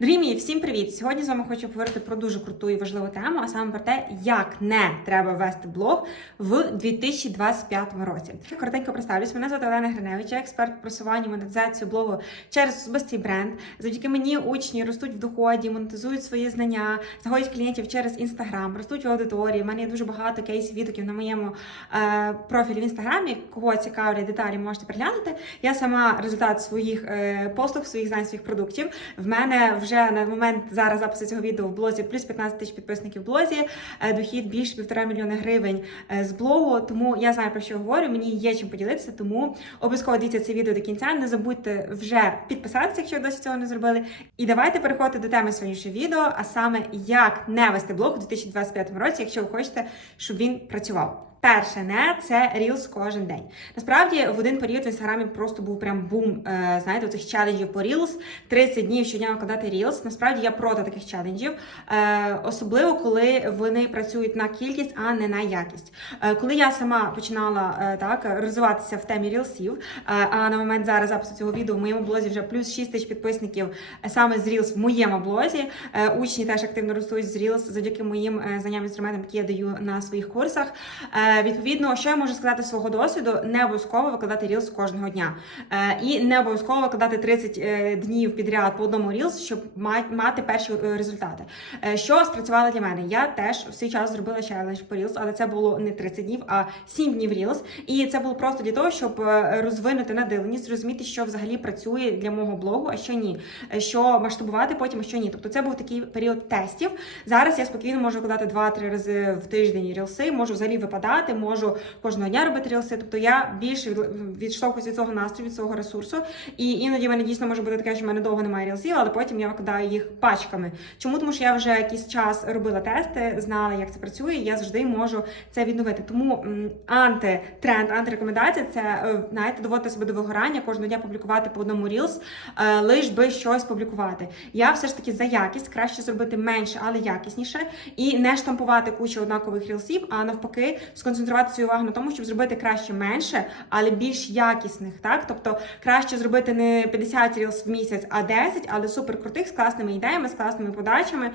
Дорогі всім привіт! Сьогодні з вами хочу поговорити про дуже круту і важливу тему, а саме про те, як не треба вести блог в 2025 році. Коротенько представлюсь. Мене звати Олена Гриневич, я експерт по просуванню монетизацію блогу через особистий бренд. Завдяки мені учні ростуть в доході, монетизують свої знання, знаходять клієнтів через інстаграм, ростуть в аудиторії. У мене є дуже багато кейсів відгуків на моєму е, профілі в інстаграмі. Кого цікавлять деталі, можете переглянути. Я сама результат своїх е, послуг, своїх знань, своїх продуктів. В мене вже на момент зараз запису цього відео в блозі плюс 15 тисяч підписників в блозі, е, дохід більше півтора мільйона гривень е, з блогу. Тому я знаю про що говорю. Мені є чим поділитися. Тому обов'язково дивіться це відео до кінця. Не забудьте вже підписатися, якщо досі цього не зробили. І давайте переходити до теми сьогоднішнього відео, а саме як не вести блог у 2025 році, якщо ви хочете, щоб він працював. Перше, не це Reels кожен день. Насправді в один період в інстаграмі просто був прям бум. е, знаєте, цих челенджів по Reels. 30 днів щодня викладати Reels. Насправді я проти таких челенджів, е, особливо коли вони працюють на кількість, а не на якість. Е, коли я сама починала так розвиватися в темі рілсів, а на момент зараз запису цього відео в моєму блозі вже плюс 6 тисяч підписників саме з Reels в моєму блозі. Учні теж активно ростуть з Reels завдяки моїм знанням інструментам, які я даю на своїх курсах. Е, Відповідно, що я можу сказати свого досвіду, не обов'язково викладати Reels кожного дня. Е, І не обов'язково викладати 30 е, днів підряд по одному Reels, щоб ма- мати перші результати. Що спрацювало для мене? Я теж в свій час зробила челендж по Reels, але це було не 30 днів, а 7 днів Reels. І це було просто для того, щоб розвинути надивленість, зрозуміти, що взагалі працює для мого блогу, а що ні, що масштабувати потім, а що ні. Тобто це був такий період тестів. Зараз я спокійно можу викладати 2-3 рази в тиждень рілси, можу взагалі випадати, можу кожного дня робити рілси. Тобто я більше від- відштовхуюсь від цього настрою, від цього ресурсу. І іноді в мене дійсно може бути таке, що в мене довго немає рілсів, але потім я викладаю їх пачками. Чому? Тому що я вже якийсь час робила тести, знала, як це працює, і я завжди можу це відновити. Тому антитренд, антирекомендація це е, знаєте, доводити себе до вигорання, кожного дня публікувати по одному рілс, е, лиш би щось публікувати. Я все ж таки за якість краще зробити менше, але якісніше, і не штампувати кучу однакових рілсів, а навпаки, сконцентрувати свою увагу на тому, щоб зробити краще менше, але більш якісних. Так, тобто краще зробити не 50 рілс в місяць, а 10, але супер крутих з класними ідеями, з класними подачами.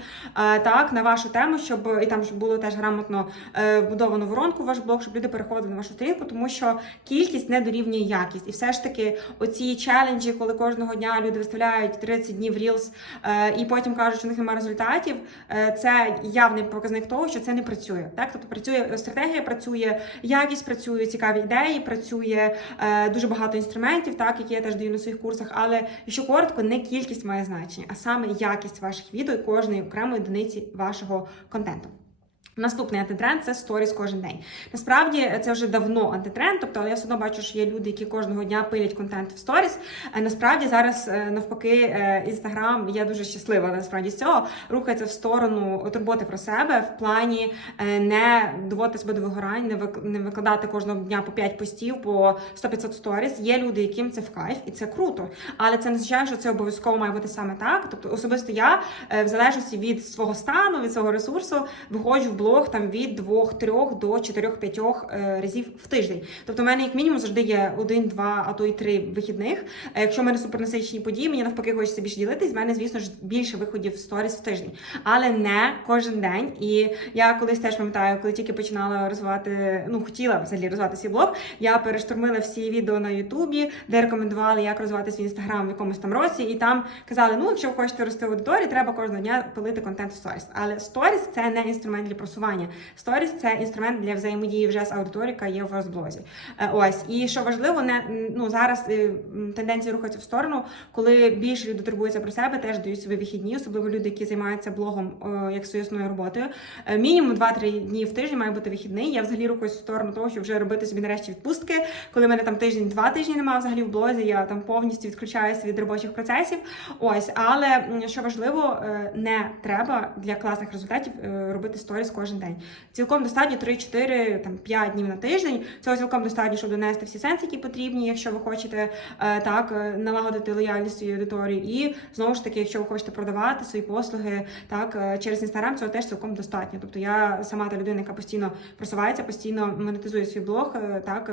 е, Так, на вашу тему, щоб і там щоб було теж грамотно е, вбудовано воронку в ваш блог, щоб люди переходили на вашу сторінку, тому що кількість не дорівнює якість. І все ж таки, оці челенджі, коли кожного дня люди виставляють 30 днів рілс е, і потім кажуть, що у них немає результатів, це явний показник того, що це не працює. Так, тобто працює стратегія, працює якість, працює цікаві ідеї, працює е, дуже багато інструментів, так які я теж даю на своїх курсах. Але що коротко, не кількість має значення, а саме якість ваших відео і кожної окремої одиниці вашого контенту. Наступний антитренд це сторіс кожен день. Насправді це вже давно антитренд, тобто але я все одно бачу, що є люди, які кожного дня пилять контент в сторіс. Е, Насправді зараз е, навпаки інстаграм я дуже щаслива насправді з цього рухається в сторону турботи про себе в плані е, не доводити себе до вигорань, не вик- не викладати кожного дня по 5 постів, по 100-500 сторіс. Є люди, яким це в кайф, і це круто. Але це не означає, що це обов'язково має бути саме так. Тобто, особисто я е, в залежності від свого стану, від свого ресурсу, виходжу в блог там від 2-3 до 4-5 е, разів в тиждень. Тобто, в мене як мінімум завжди є один, два, а то й три вихідних. Якщо в мене супернасичені події, мені навпаки хочеться більше ділитись. В мене, звісно ж, більше виходів в сторіс в тиждень, але не кожен день. І я колись теж пам'ятаю, коли тільки починала розвивати, ну хотіла взагалі розвивати свій блог. Я перештормила всі відео на Ютубі, де рекомендували, як розвивати свій інстаграм в якомусь там році, і там казали: ну, якщо ви хочете рости в аудиторії, треба кожного дня пилити контент в сторіс. Але сторіс це не інструмент для просування. Сторіс це інструмент для взаємодії вже з аудиторією, яка є в вас блозі. Е, Ось і що важливо, не ну зараз е, тенденція рухається в сторону, коли більше люди турбуються про себе, теж дають собі вихідні, особливо люди, які займаються блогом як своєю роботою. Е, Мінімум 2-3 дні в тиждень має бути вихідний. Я взагалі рухаюся в сторону того, щоб вже робити собі нарешті відпустки. Коли мене там тиждень-два тижні немає взагалі в блозі, я там повністю відключаюся від робочих процесів. Ось, але що важливо, не треба для класних результатів робити сторіс кожен день. Цілком достатньо 3-4, там 5 днів на тиждень. Цього цілком достатньо, щоб донести всі сенси, які потрібні, якщо ви хочете е, так е, налагодити лояльність своєї аудиторії. І знову ж таки, якщо ви хочете продавати свої послуги так е, через інстаграм, цього теж цілком достатньо. Тобто я сама та людина, яка постійно просувається, постійно монетизує свій блог, так.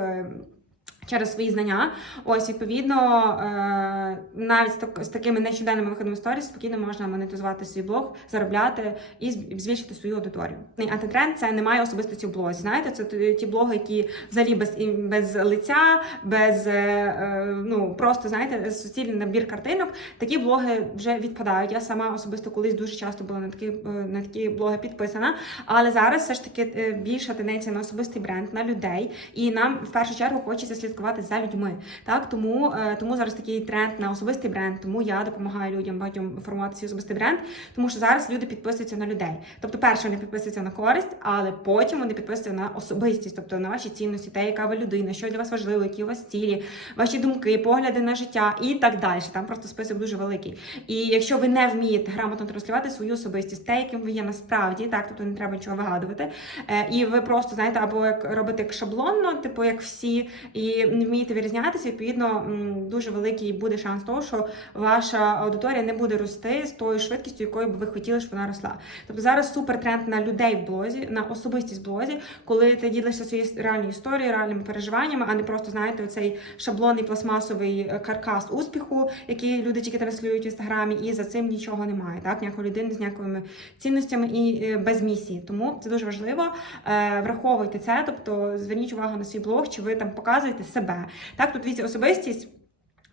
Через свої знання, ось відповідно, е, навіть з такими нещоденними виходами сторіс спокійно можна монетизувати свій блог, заробляти і збільшити свою аудиторію. Антитренд це немає особистості в блозі. Знаєте, це ті блоги, які взагалі без без лиця, без е, е, ну просто знаєте, суцільний набір картинок. Такі блоги вже відпадають. Я сама особисто колись дуже часто була на такі на такі блоги підписана. Але зараз все ж таки більша тенденція на особистий бренд, на людей, і нам в першу чергу хочеться слідкувати за людьми. Так тому, е, тому зараз такий тренд на особистий бренд. Тому я допомагаю людям багатьом формувати свій особистий бренд, тому що зараз люди підписуються на людей. Тобто, перше вони підписуються на користь, але потім вони підписуються на особистість, тобто на ваші цінності, те, яка ви людина, що для вас важливо, які у вас цілі, ваші думки, погляди на життя і так далі. Там просто список дуже великий. І якщо ви не вмієте грамотно транслювати свою особистість, те, яким ви є насправді, так тобто не треба нічого вигадувати. Е, і ви просто знаєте, або як робите як шаблонно, типу як всі, і не вмієте вирізнятися, відповідно, дуже великий буде шанс того, що ваша аудиторія не буде рости з тою швидкістю, якою б ви хотіли, щоб вона росла. Тобто зараз супер тренд на людей в блозі, на особистість в блозі, коли ти ділишся своєю реальною історією, реальними переживаннями, а не просто знаєте цей шаблонний пластмасовий е, каркас успіху, який люди тільки транслюють в інстаграмі, і за цим нічого немає. Так, ніякої людини з ніякими цінностями і е, без місії. Тому це дуже важливо. Е, Враховуйте це, тобто зверніть увагу на свій блог, чи ви там показуєте себе. Так, тут дивіться, особистість.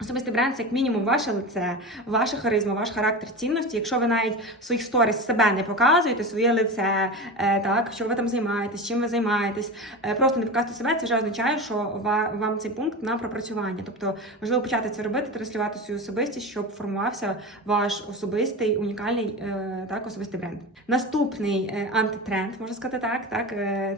Особистий бренд це як мінімум ваше лице, ваша харизма, ваш характер цінності. Якщо ви навіть в своїх сторіс себе не показуєте, своє лице, е, так що ви там займаєтесь, чим ви займаєтесь, е, просто не показуєте себе, це вже означає, що вам цей пункт на пропрацювання. Тобто важливо почати це робити, транслювати свою особистість, щоб формувався ваш особистий унікальний е, так особистий бренд. Наступний антитренд, можна сказати так, так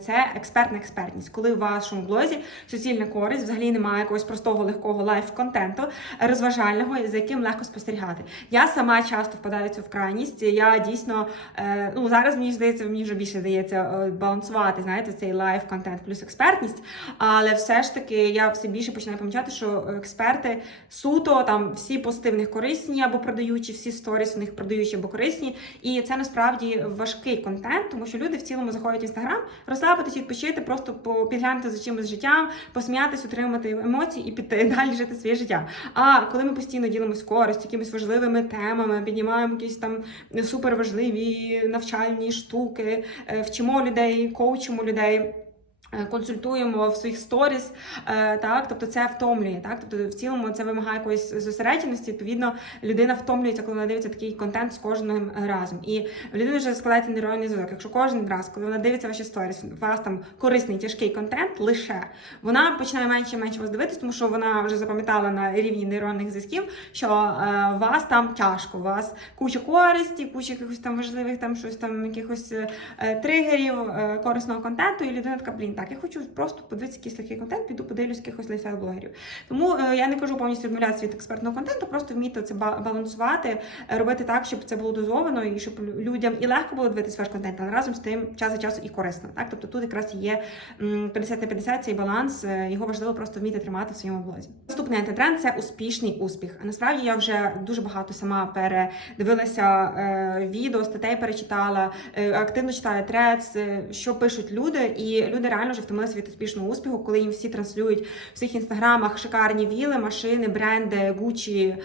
це експертна експертність, коли в вашому блозі суцільна користь, взагалі немає якогось простого легкого лайф-контенту, розважального, за яким легко спостерігати. Я сама часто впадаю в цю крайність. Я дійсно е, ну зараз мені здається, мені вже більше дається е, балансувати, знаєте, цей лайф контент плюс експертність. Але все ж таки я все більше починаю помічати, що експерти суто там всі пости в них корисні або продаючі, всі сторіс в них продаючі або корисні. І це насправді важкий контент, тому що люди в цілому заходять в інстаграм, розслабитись, відпочити, просто підглянути за чимось життям, посміятись, отримати емоції і піти далі жити своє життя. А коли ми постійно ділимось користь, якимись важливими темами, піднімаємо якісь там суперважливі навчальні штуки, е, вчимо людей, коучимо людей. Е, Консультуємо в своїх сторіс, е, так тобто це втомлює, так тобто в цілому це вимагає якоїсь зосередженості. Відповідно, людина втомлюється, коли вона дивиться такий контент з кожним разом. І в людини вже складається нейронний зв'язок. Якщо кожен раз, коли вона дивиться ваші сторіс, вас там корисний тяжкий контент, лише вона починає менше і менше вас дивитись, тому що вона вже запам'ятала на рівні нейронних зв'язків, що е, вас там тяжко, у вас куча користі, куча якихось там важливих там щось там якихось тригерів корисного контенту, і людина така, блін, так, я хочу просто подивитися якийсь легкий контент, піду подивлюсь якихось лайфстайл-блогерів. Тому е, я не кажу повністю відмовлятися від експертного контенту, просто вміти це ба- балансувати, е, робити так, щоб це було дозовано і щоб людям і легко було дивитися ваш контент, але разом з тим час від часу і корисно. Так, тобто тут якраз є м, 50 на 50 цей баланс. е, Його важливо просто вміти тримати в своєму блозі. Наступний антитренд це успішний успіх. А насправді я вже дуже багато сама передивилася е, відео, статей перечитала, е, активно читаю трец, е, що пишуть люди, і люди реально вже втомилися від успішного успіху, коли їм всі транслюють в своїх інстаграмах шикарні віли, машини, бренди, Гучі,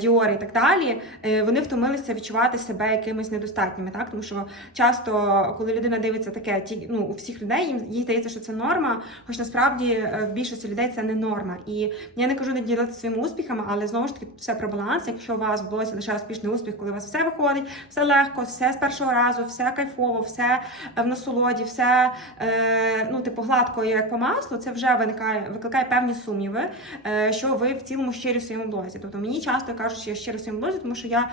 Діори і так далі. Е, Вони втомилися відчувати себе якимись недостатніми, так тому що часто, коли людина дивиться таке, ті ну у всіх людей їм їй здається, що це норма, хоч насправді е, в більшості людей це не норма. І я не кажу не ділитися своїми успіхами, але знову ж таки все про баланс. Якщо у вас в блозі лише успішний успіх, коли у вас все виходить, все легко, все з першого разу, все кайфово, все е, в насолоді, все е, ну типу гладко як по маслу, це вже виникає, викликає певні сумніви, е, що ви в цілому щирі в своєму блозі. Тобто мені часто кажуть, що я щиро в своєму блозі, тому що я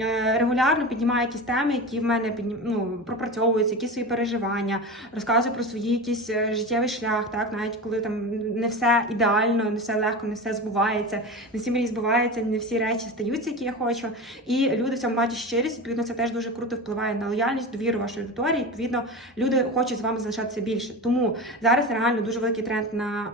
е, регулярно піднімаю якісь теми, які в мене піднім, ну, пропрацьовуються, які свої переживання, розказую про свої якісь е, життєвий шлях, так навіть коли там не все ідеально, не все легко, не все збувається, не всі мрії збуваються, не всі речі стаються, які я хочу. І люди в цьому бачать щирість. Відповідно, це теж дуже круто впливає на лояльність, довіру вашої аудиторії. Відповідно, люди хочуть з вами залишатися більше. Тому зараз реально дуже великий тренд на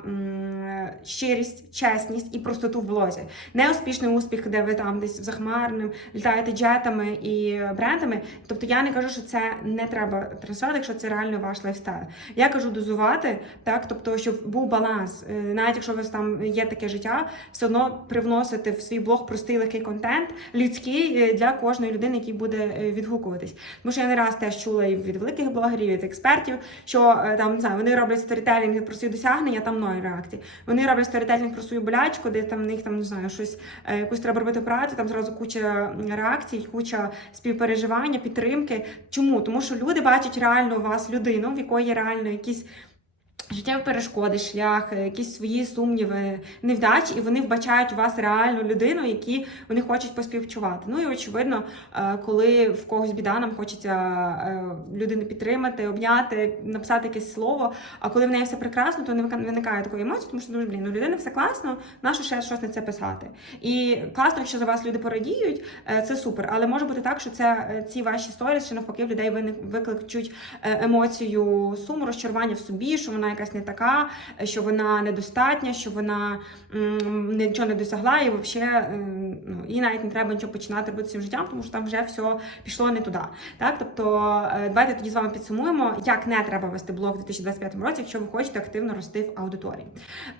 щирість, чесність і простоту в блозі. Не успішний успіх, де ви там десь в захмарним літаєте бюджетами і брендами. Тобто я не кажу, що це не треба транслювати, якщо це реально ваш лайфстайл. Я кажу дозувати, так тобто, щоб був баланс. Е, Навіть якщо у вас там є таке життя, все одно привносити в свій блог простий легкий контент, людський е, для кожної людини, який буде е, відгукуватись. Тому що я не раз теж чула і від великих блогерів, від експертів, що там не знаю, вони роблять сторітелінг про свої досягнення, там ноль реакції. Вони роблять сторітелінг про свою болячку, де там в них там не знаю, щось е, якусь треба робити працю. там зразу куча реакцій, куча співпереживання, підтримки. Чому? Тому що люди бачать реально вас людину, в якої є реально якісь. Життєві перешкоди, шлях, е, якісь свої сумніви, невдачі, і вони вбачають у вас реальну людину, які вони хочуть поспівчувати. Ну і очевидно, е, коли в когось біда, нам хочеться е, людину підтримати, обняти, написати якесь слово. А коли в неї все прекрасно, то не виникає такої емоції, тому що дуже блін, ну людини все класно, нащо ще щось на це писати. І класно, якщо за вас люди порадіють, це супер. Але може бути так, що це ці ваші сторіс, що навпаки в людей викличуть емоцію суму, розчарування в собі, що вона якась не така, що вона недостатня, що вона нічого не досягла, і взагалі ну, їй навіть не треба нічого починати робити цим життям, тому що там вже все пішло не туди. Так, тобто, е, давайте тоді з вами підсумуємо, як не треба вести блог у 2025 році, якщо ви хочете активно рости в аудиторії.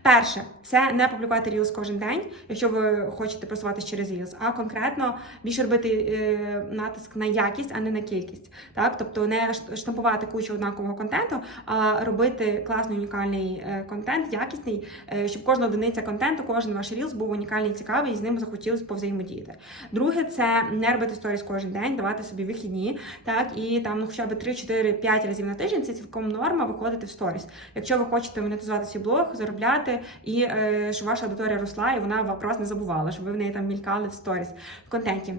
Перше, це не публікувати Reels кожен день, якщо ви хочете просуватися через Reels, а конкретно більше робити е, натиск на якість, а не на кількість. Так, тобто не штампувати кучу однакового контенту, а робити класний унікальний е, контент, якісний, е, щоб кожна одиниця контенту, кожен ваш Reels був унікальний цікавий, і з ним захотілося повзаємодіяти. Друге, це не робити сторіс кожен день, давати собі вихідні, так і там ну хоча б 3, 4, 5 разів на тиждень це цілком норма виходити в сторіс. Якщо ви хочете монетизувати свій блог, заробляти і е, щоб ваша аудиторія росла, і вона про вас не забувала, щоб ви в неї там мількали в сторіс в контенті.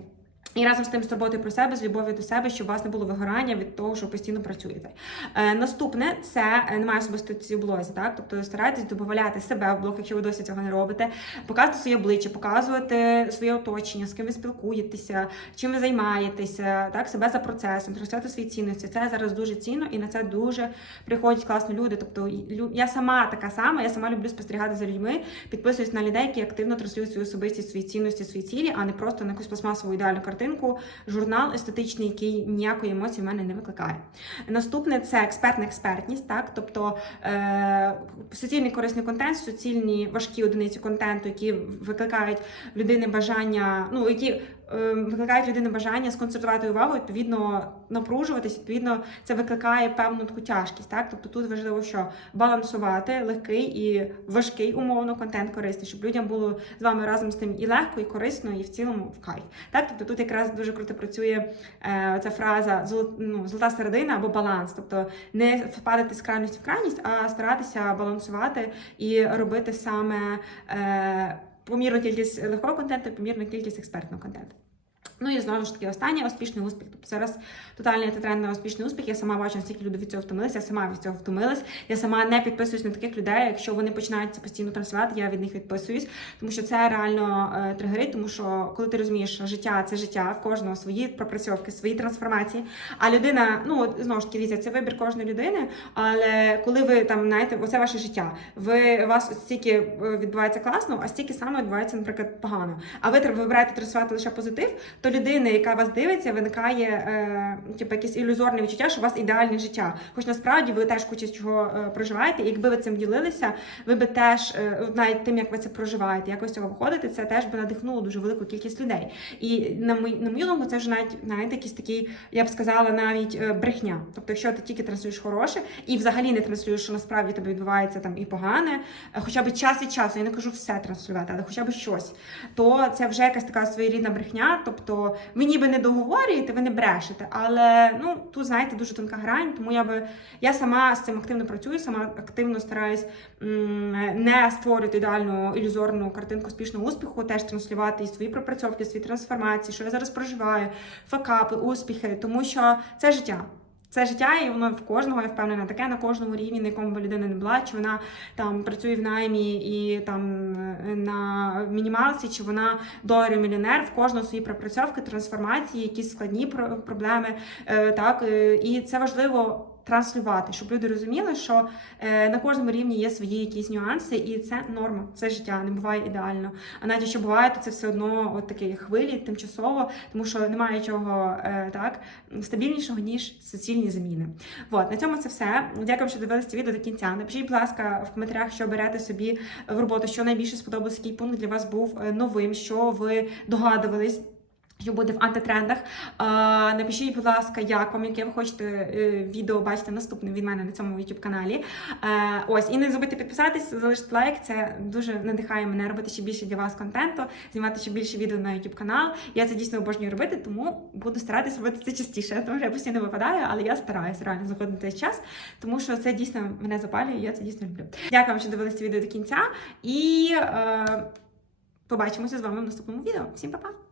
І разом з тим з турботою про себе, з любов'ю до себе, щоб у вас не було вигорання від того, що постійно працюєте. Е, наступне це е, немає особистості в блозі, так тобто старайтесь додавати себе в блог, якщо ви досі цього не робите, показувати своє обличчя, показувати своє оточення, з ким ви спілкуєтеся, чим ви займаєтеся, так себе за процесом, транслювати свої цінності. Це зараз дуже цінно і на це дуже приходять класні люди. Тобто я сама така сама, я сама люблю спостерігати за людьми, підписуюсь на людей, які активно транслюють свою особистість, свої цінності, свої цілі, а не просто на якусь пластмасову ідеальну картинку, журнал естетичний, який ніякої емоції в мене не викликає. Наступне це експертна експертність, так тобто е, суцільний корисний контент, суцільні важкі одиниці контенту, які викликають людини бажання, ну які викликають людини бажання сконцентрувати увагу, відповідно напружуватись, відповідно, це викликає певну таку тяжкість. Так, тобто тут важливо, що балансувати легкий і важкий умовно контент корисний, щоб людям було з вами разом з тим і легко, і корисно, і в цілому в кайф. Так, тобто тут якраз дуже круто працює е, ця фраза ну, золота середина або баланс, тобто не впадати з крайності в крайність, а старатися балансувати і робити саме е, помірну кількість легкого контенту, помірну кількість експертного контенту. Ну і знову ж таки, останнє успішний успіх. Тобто зараз тотальний тренд на успішний успіх. Я сама бачу, наскільки люди від цього втомилися, я сама від цього втомилась. Я сама не підписуюсь на таких людей. Якщо вони починають це постійно транслювати, я від них відписуюсь, тому що це реально е, тригерить, тому що коли ти розумієш, що життя це життя, в кожного свої пропрацьовки, свої трансформації. А людина, ну от, знову ж таки, дивіться, це вибір кожної людини. Але коли ви там знаєте, оце ваше життя, ви вас стільки е, відбувається класно, а стільки саме відбувається, наприклад, погано. А ви вибираєте транслювати лише позитив, то людина, яка вас дивиться, виникає е, типу, якесь ілюзорне відчуття, що у вас ідеальне життя. Хоч насправді ви теж куча чого е, проживаєте. І якби ви цим ділилися, ви би теж е, навіть тим, як ви це проживаєте, якось цього виходите, це теж би надихнуло дуже велику кількість людей. І на мій на мою думку, це вже навіть знаєте, якийсь такий, я б сказала, навіть е, брехня. Тобто, якщо ти тільки транслюєш хороше і взагалі не транслюєш, що насправді тебе відбувається там і погане, е, хоча б час від часу, я не кажу все транслювати, але хоча б щось, то це вже якась така своєрідна брехня. Тобто, ви ніби не договорюєте, ви не брешете. Але ну тут знаєте дуже тонка грань, тому я би я сама з цим активно працюю, сама активно стараюсь не створювати ідеальну ілюзорну картинку успішного успіху, теж транслювати і свої пропрацьовки, свої трансформації, що я зараз проживаю, факапи, успіхи, тому що це життя. Це життя, і воно в кожного, я впевнена, таке на кожному рівні, на якому би людина не була, чи вона там працює в наймі і там е, на мінімалці, чи вона доларів мільйонер, в кожного свої пропрацьовки, трансформації, якісь складні про- проблеми. е, Так, е, і це важливо транслювати, щоб люди розуміли, що е, на кожному рівні є свої якісь нюанси, і це норма, це життя, не буває ідеально. А навіть якщо буває, то це все одно от такі хвилі тимчасово, тому що немає чого е, так стабільнішого ніж суцільні зміни. От на цьому це все. Дякую, що дивилися це відео до кінця. Напишіть, будь ласка, в коментарях, що берете собі в роботу, що найбільше сподобався, який пункт для вас був е, новим, що ви догадувались. Що буде в антитрендах. Напишіть, будь ласка, як вам, яке ви хочете е, відео бачити наступним від мене на цьому youtube каналі. Е, ось, і не забудьте підписатись, залишити лайк. Це дуже надихає мене робити ще більше для вас контенту, знімати ще більше відео на youtube канал. Я це дійсно обожнюю робити, тому буду старатися робити це частіше. Тому що я постійно випадаю, але я стараюся реально знаходити цей час, тому що це дійсно мене запалює, я це дійсно люблю. Дякую вам, що дивилися відео до кінця. І е, побачимося з вами в наступному відео. Всім па-па!